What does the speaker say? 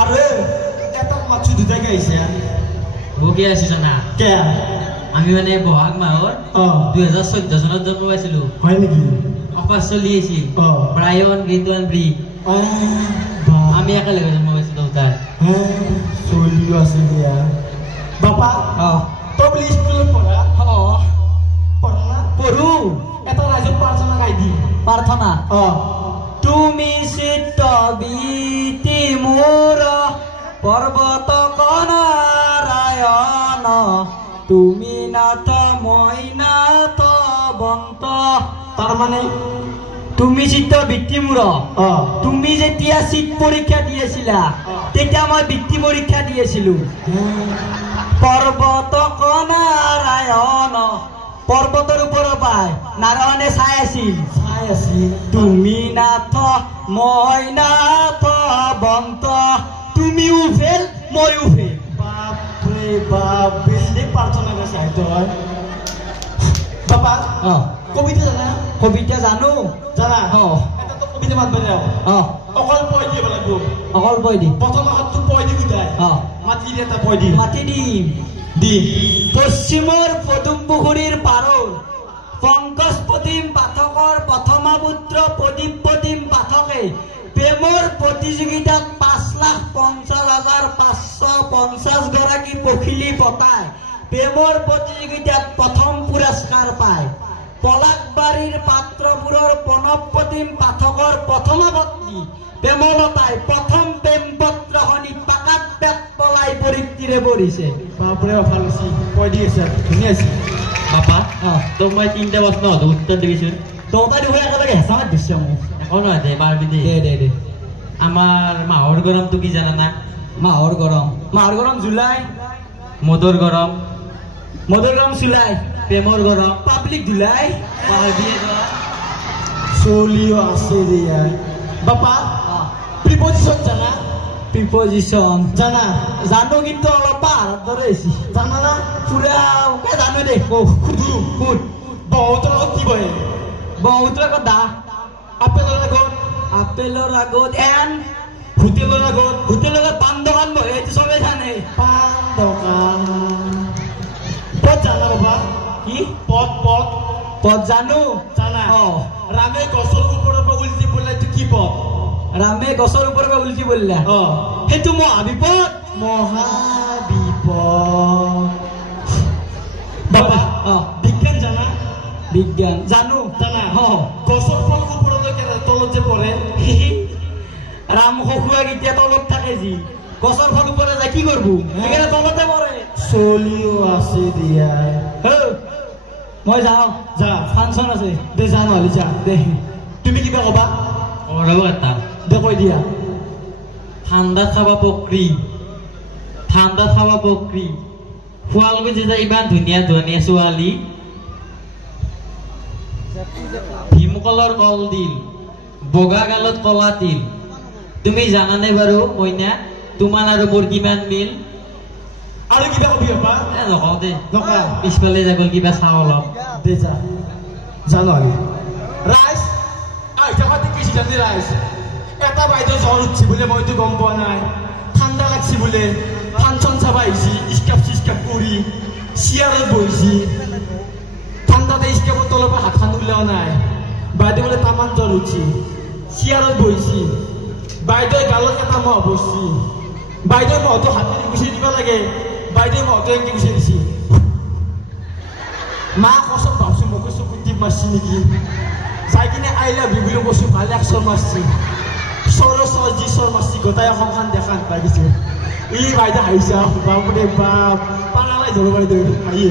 আরে এটা মাছু দুটা গাইছে ভোগে আছি জানা কে আমি মানে বহাগ মাহৰ 2014 চনত জন্ম পাইছিলো হয় নেকি অফাৰ চলি আছিল ব্ৰায়ন গ্ৰেটৱান ব্ৰি আমি একেলগে জন্ম পাইছিলো তাৰ চলিও আছে দিয়া বাপা তই বুলি স্কুলত পঢ়া পঢ়া না পঢ়ো এটা ৰাইজত প্ৰাৰ্থনা গাই দি প্ৰাৰ্থনা তুমি চিত্তবীতি মোৰ পৰ্বত কনাৰায়ণ তুমি নাথ মই নাথ বন্ত তাৰ মানে তুমি চিত্ত বৃত্তি মোৰ তুমি যেতিয়া চিট পৰীক্ষা দি আছিলা তেতিয়া মই বৃত্তি পৰীক্ষা দি আছিলো পৰ্বত কনাৰায়ণ পৰ্বতৰ ওপৰৰ পাই নাৰায়ণে চাই আছিল তুমি নাথ মই নাথ বন্ত তুমিও ফেল মইও ফেল বাপৰে বাপ বেছি প্ৰাৰ্থনা গাইছে তই বাপা কবিতা জানা কবিতা জানো জানা এটা তো কবিতা মাতবে যাও অকল পয় দিব লাগিব অকল পয় দি প্ৰথম হাতটো পয় দি গুটাই মাটি দি এটা পয় দি মাটি দিম পশ্চিমৰ পদুম পুখুৰীৰ পাৰৰ পংকজ প্ৰতিম পাঠকৰ প্ৰথমা পুত্ৰ প্ৰদীপ প্ৰতিম পাঠকে প্ৰেমৰ প্ৰতিযোগিতাত 5,50,550 গৰাকী পখিলী পতাই প্ৰেমৰ প্ৰতিযোগিতাত প্ৰথম পুৰস্কাৰ পায় পলাকবাৰীৰ পাত্ৰপুৰৰ প্ৰণৱ প্ৰতিম পাঠকৰ প্ৰথমা পত্নী প্ৰেমলতাই প্ৰথম প্ৰেম পত্ৰখনি পাকাত পেট পলাই পৰীক্ষিৰে পৰিছে বাপৰে ভাল আছে কৈ দি আছে ধুনীয়া আছে বাপা তোক মই 3টা প্ৰশ্ন উত্তৰ দিছোঁ তই দেখোন একেলগে হেঁচামাত দিছে মোক একো নহয় দে পাৰবি দে আমাৰ মাহৰ গৰমটো কি জানা না মাহৰ গৰম জুলাই মধুৰ গৰম জুলাই প্ৰেমৰ গৰম পাব্লিক জুলাই পাৰবি চলিও আছে দিয়া বাপা প্ৰিপজিশ্যন জানা প্ৰিপজিশ্যন জানা জানো কিন্তু অলপ পাহাৰৰ দৰে হৈছে জানা না পুৰা জানো দে সুধো বহুতৰ লগত কি বহে বহুতৰ আগত দা আপেলৰ আগত এন হোটেলৰ আগত পাণ দোকান বহে এইটো চবেই জানে পাণ দোকান পদ জানা বাবা কি পদ জানো জানা ৰামে গছৰ ওপৰৰ পৰা উল্টি পৰলে এইটো কি পদ ৰামে গছৰ ওপৰৰ পৰা উল্টি পৰিলা সেইটো মহাবিপদ বাবা বিজ্ঞান জানা বিজ্ঞান জানো জানা গছৰ ফল ওপৰলৈ তলত যে পৰে ৰাম সখুৱা কেতিয়া তলত থাকে যি গছৰ ফল ওপৰে যায় কি কৰবো সেইকাৰণে তলতে পৰে চলিও আছে দিয়া মই যাওঁ যা ফাংচন আছে দে যা নহ'লে যা দে তুমি কিবা ক'বা ৰ'ব এটা দে কৈ দিয়া ঠাণ্ডাত খাবা পকৰি শুৱালকুছি যে ইমান ধুনীয়া ছোৱালী ভীমকলৰ কলডিল বগা গালত কলা তিল তুমি জানানে বাৰু মইনা তোমাৰ আৰু মোৰ কিমান মিল আৰু কিবা কবি বাবা নকওঁ দে পিছফালে যাব কিবা চাওঁ অলপ দে যা নহ'লে ৰাইজ কি জানি ৰাইজ এটা বাইদেউ জ্বৰ উঠছি বোলে মইতো গম পোৱা নাই ঠাণ্ডা লাগছি বোলে ফাংচন চাব আহিছি স্কাপ কৰি চিয়াৰত বহিছি ঠাণ্ডাতে স্কাপৰ তলৰ পৰা হাতখন ওলোৱা নাই বাইদেউ বোলে তামান জ্বৰ উঠছি চিয়াৰত বহিছি বাইদেউ গালত এটা মহ বসছি বাইদেউ মহটো হাতেৰে গুচাই দিব লাগে বাইদেউ মহটো এনেকৈ গুচাই দিছি মা কচম ভাবছো মোকো চকুত টিপ মাৰছি নেকি যাই কিনে আই লাভ ইউ বুলি কৈছো ভালে একচৰ মাৰছি যি চৰ মাৰছি গোটাই অসমখন দেখা নাপাই গৈছে ই বাইদেউ হাঁহিছা বাপৰে বাপ পাৰালাই ধৰিব বাইদেউ হাঁহি